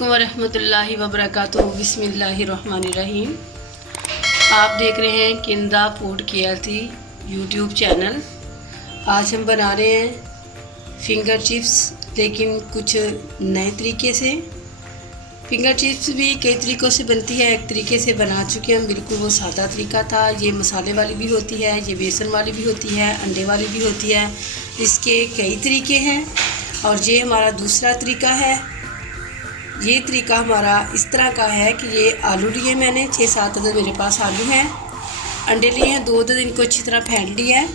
वरहमतुल्लाहि वबरकातुहू। बिस्मिल्लाहिर्रहमानिर्रहीम। आप देख रहे हैं किंदा फूड केएलसी यूट्यूब चैनल। आज हम बना रहे हैं फिंगर चिप्स, लेकिन कुछ नए तरीके से। फिंगर चिप्स भी कई तरीक़ों से बनती है, एक तरीके से बना चुके हैं हम, बिल्कुल वो सादा तरीका था। ये मसाले वाली भी होती है, ये बेसन वाली भी होती है, अंडे वाली भी होती है। इसके कई तरीके हैं और ये हमारा दूसरा तरीका है। ये तरीका हमारा इस तरह का है कि ये आलू लिए मैंने 6-7 अदद मेरे पास आलू हैं, अंडे लिए हैं 2 अदद, इनको अच्छी तरह फेंट लिया है,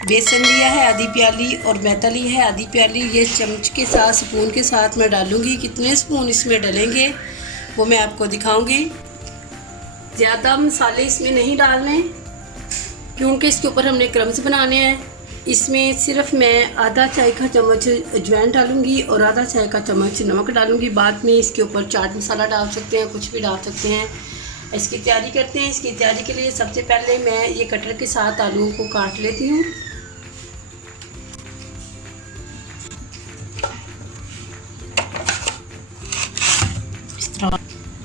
बेसन लिया है आधी प्याली और मैदा लिया है आधी प्याली। ये चम्मच के साथ स्पून के साथ मैं डालूँगी। कितने स्पून इसमें डलेंगे वो मैं आपको दिखाऊँगी। ज़्यादा मसाले इसमें नहीं डालने क्योंकि इसके ऊपर हमने क्रम्स बनाने हैं। इसमें सिर्फ मैं आधा चाय का चम्मच अजवाइन डालूंगी और आधा चाय का चम्मच नमक डालूंगी। बाद में इसके ऊपर चाट मसाला डाल सकते हैं, कुछ भी डाल सकते हैं। इसकी तैयारी करते हैं। इसकी तैयारी के लिए सबसे पहले मैं ये कटर के साथ आलूओं को काट लेती हूँ।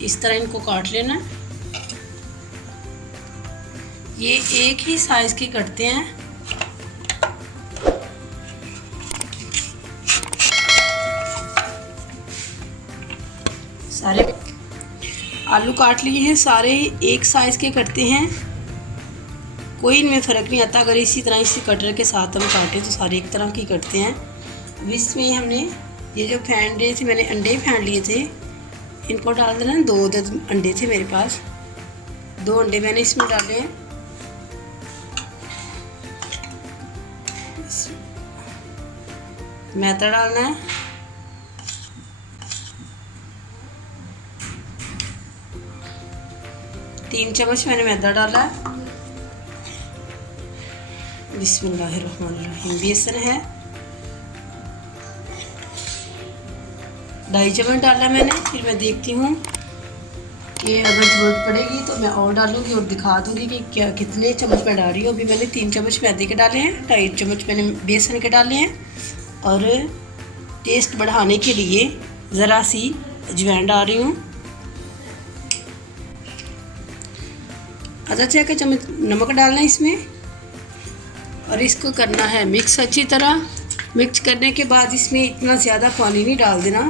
इस तरह इनको काट लेना। ये एक ही साइज़ के कटते हैं। सारे आलू काट लिए हैं, सारे एक साइज़ के कटते हैं, कोई इनमें फ़र्क नहीं आता। अगर इसी तरह इसी कटर के साथ हम काटें तो सारे एक तरह की कटते हैं। अब इसमें हमने ये जो फेंट लिए थे, मैंने अंडे फेंट लिए थे, इनको डाल देना। 2 अदद अंडे थे मेरे पास, 2 अंडे मैंने इसमें डाले हैं। मैदा डालना है, तीन चम्मच मैंने मैदा डाला है। बिस्मिल्लाहिर्रहमानिर्रहीम। बेसन है 2.5 चम्मच डाला मैंने। फिर मैं देखती हूँ कि अगर ज़रूरत पड़ेगी तो मैं और डालूँगी और दिखा दूँगी कि क्या कितने चम्मच मैं डाल रही हूँ। अभी मैंने 3 चम्मच मैदे के डाले हैं, 2.5 चम्मच मैंने बेसन के डाले हैं और टेस्ट बढ़ाने के लिए ज़रा सी अजवाइन डाल रही हूँ। आधा चाय का चम्मच नमक डालना है इसमें और इसको करना है मिक्स अच्छी तरह। मिक्स करने के बाद इसमें इतना ज़्यादा पानी नहीं डाल देना,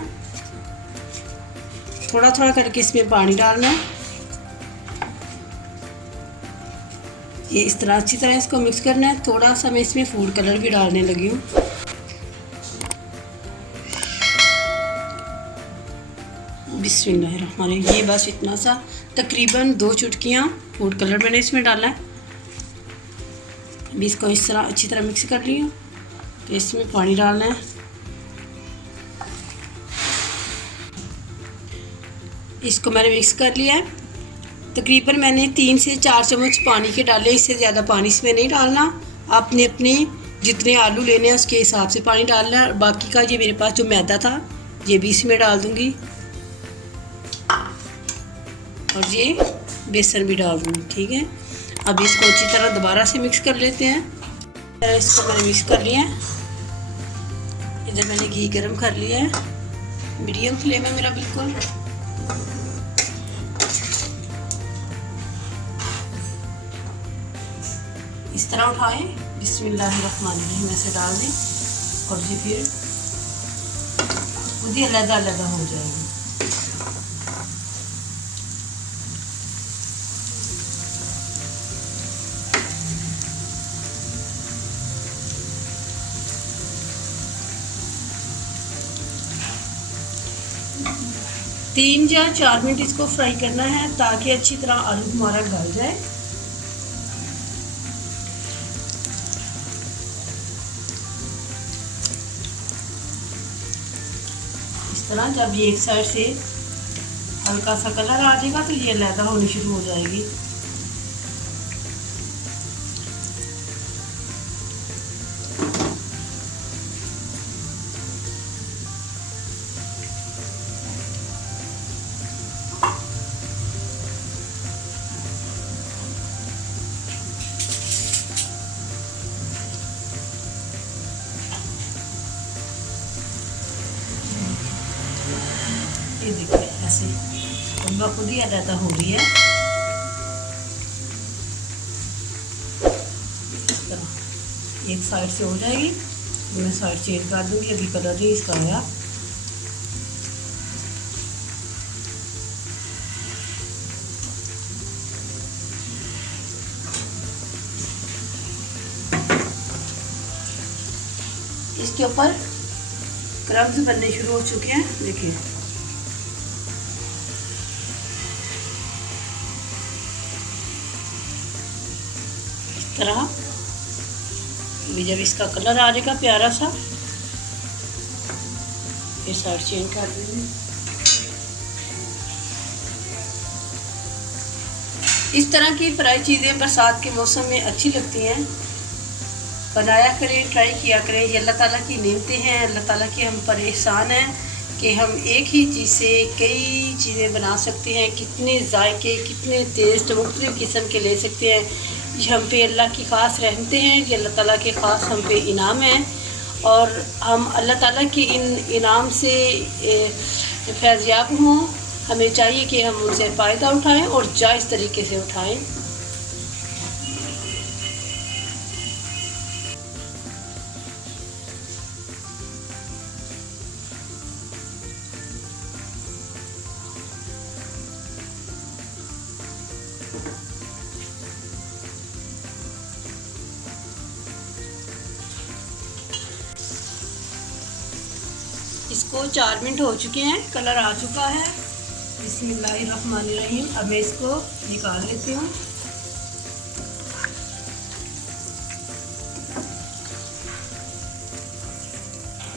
थोड़ा थोड़ा करके इसमें पानी डालना है। ये इस तरह अच्छी तरह इसको मिक्स करना है। थोड़ा सा मैं इसमें फूड कलर भी डालने लगी हूँ। बिस्मिल्लाहिर्रहमानिर्रहीम। ये बस इतना सा, तकरीबन 2 चुटकियाँ फूड कलर मैंने इसमें डाला है। अभी इसको इस तरह अच्छी तरह मिक्स कर रही हूँ। तो इसमें पानी डालना है। इसको मैंने मिक्स कर लिया है। तकरीबन मैंने 3 से 4 चम्मच पानी के डाले, इससे ज़्यादा पानी इसमें नहीं डालना। आपने अपने जितने आलू लेने हैं उसके हिसाब से पानी डालना है। बाकी का ये मेरे पास जो मैदा था ये भी इसमें डाल दूँगी और ये बेसन भी डाल दूँगी। ठीक है, अब इसको अच्छी तरह दोबारा से मिक्स कर लेते हैं। इसको मैंने मिक्स कर लिया है। इधर मैंने घी गरम कर लिया है, मीडियम फ्लेम है मेरा बिल्कुल। इस तरह उठाएं, बिस्मिल्लाहिर्रहमानिर्रहीम ऐसे डाल दें और ये फिर खुद ही अलग-अलग हो जाएगी। तीन या 4 मिनट इसको फ्राई करना है ताकि अच्छी तरह आलू हमारा गल जाए। इस तरह जब ये एक साइड से हल्का सा कलर आ जाएगा तो ये अलग होनी शुरू हो जाएगी। ये देखिए ऐसे खुद खुद ही अलहदा हो रही है। इस तरह एक साइड से हो जाएगी तो मैं साइड चेंज कर दूँगी। अभी कलर ही इसका आया। इसके ऊपर क्रम्स बनने शुरू हो चुके हैं, देखिए। इस तरह अभी जब इसका कलर आ जाएगा प्यारा सा, फिर साइड चेंज कर देंगे। इस तरह की फ्राई चीज़ें बरसात के मौसम में अच्छी लगती हैं। बनाया करें, ट्राई किया करें। ये अल्लाह ताला की नेमतें हैं, अल्लाह ताला के हम पर एहसान हैं कि हम एक ही चीज़ से कई चीज़ें बना सकते हैं। कितने जायके, कितने टेस्ट मुख्तलिफ़ किस्म के ले सकते हैं। ये हम पे अल्लाह की ख़ास रहमतें हैं, ये अल्लाह ताला के ख़ास हम पे इनाम हैं। और हम अल्लाह ताला के इन इनाम से फैज़याब हों। हमें चाहिए कि हम उनसे फ़ायदा उठाएँ और जायज़ तरीके से उठाएँ। इसको 4 मिनट हो चुके हैं, कलर आ चुका है। बिस्मिल्लाहिर्रहमानिर्रहीम। अब मैं इसको निकाल लेती हूँ।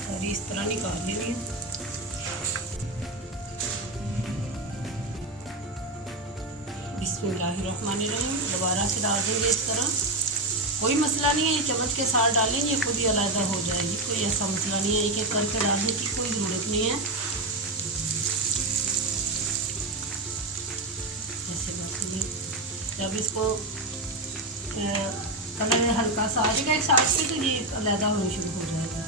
और इस तरह निकाल लेंगे। बिस्मिल्लाहिर्रहमानिर्रहीम। दोबारा से डाल देंगे इस तरह। कोई मसला नहीं है, ये चम्मच के साथ डालेंगे खुद ही अलग हो जाएगी। कोई ऐसा मसला नहीं है, एक एक करके डालने की कोई ज़रूरत नहीं है। ऐसे बस जब इसको कलर हल्का सा आ जाएगा एक साथ पे तो ये अलहदा होने शुरू हो जाएगा।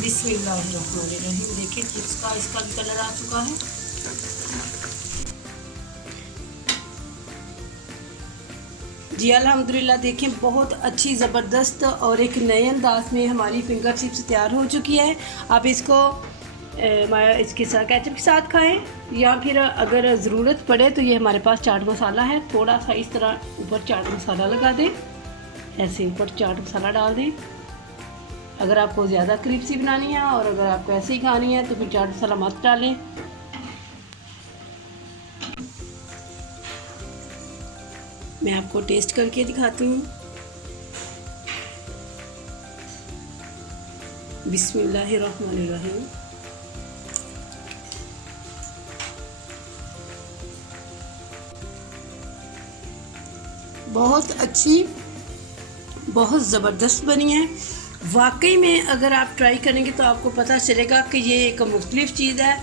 बिस्मिल्लाहिर्रहमानिर्रहीम। देखिए चिप्स का इसका भी कलर आ चुका है। जी अल्हम्दुलिल्लाह। देखें बहुत अच्छी ज़बरदस्त और एक नए अंदाज में हमारी फिंगर चिप्स तैयार हो चुकी है। आप इसको इसके साथ केचप के साथ खाएं, या फिर अगर ज़रूरत पड़े तो ये हमारे पास चाट मसाला है, थोड़ा सा इस तरह ऊपर चाट मसाला लगा दें। ऐसे ऊपर चाट मसाला डाल दें। अगर आपको ज़्यादा क्रिस्पी बनानी है और अगर आपको ऐसे ही खानी है तो फिर चाट मसाला मत डालें। मैं आपको टेस्ट करके दिखाती हूँ। बिस्मिल्लाहिर्रहमानिर्रहीम। बहुत अच्छी, बहुत ज़बरदस्त बनी है। वाकई में अगर आप ट्राई करेंगे तो आपको पता चलेगा कि ये एक मुख्तलिफ़ चीज़ है,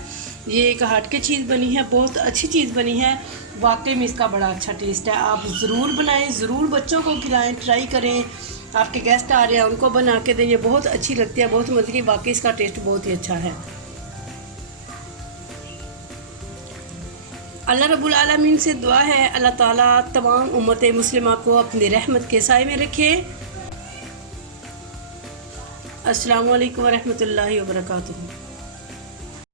ये एक हट के चीज़ बनी है, बहुत अच्छी चीज़ बनी है। वाकई में इसका बड़ा अच्छा टेस्ट है। आप ज़रूर बनाएं, ज़रूर बच्चों को खिलाएं, ट्राई करें। आपके गेस्ट आ रहे हैं उनको बना के दें, ये बहुत अच्छी लगती है, बहुत मज़े की। वाकई इसका टेस्ट बहुत ही अच्छा है। अल्लाह रब्बुल आलमीन से दुआ है अल्लाह ताला तमाम उम्मत मुस्लिमा को अपनी रहमत के साए में रखे। अस्सलामु अलैकुम व रहमतुल्लाहि व बरकातुहू।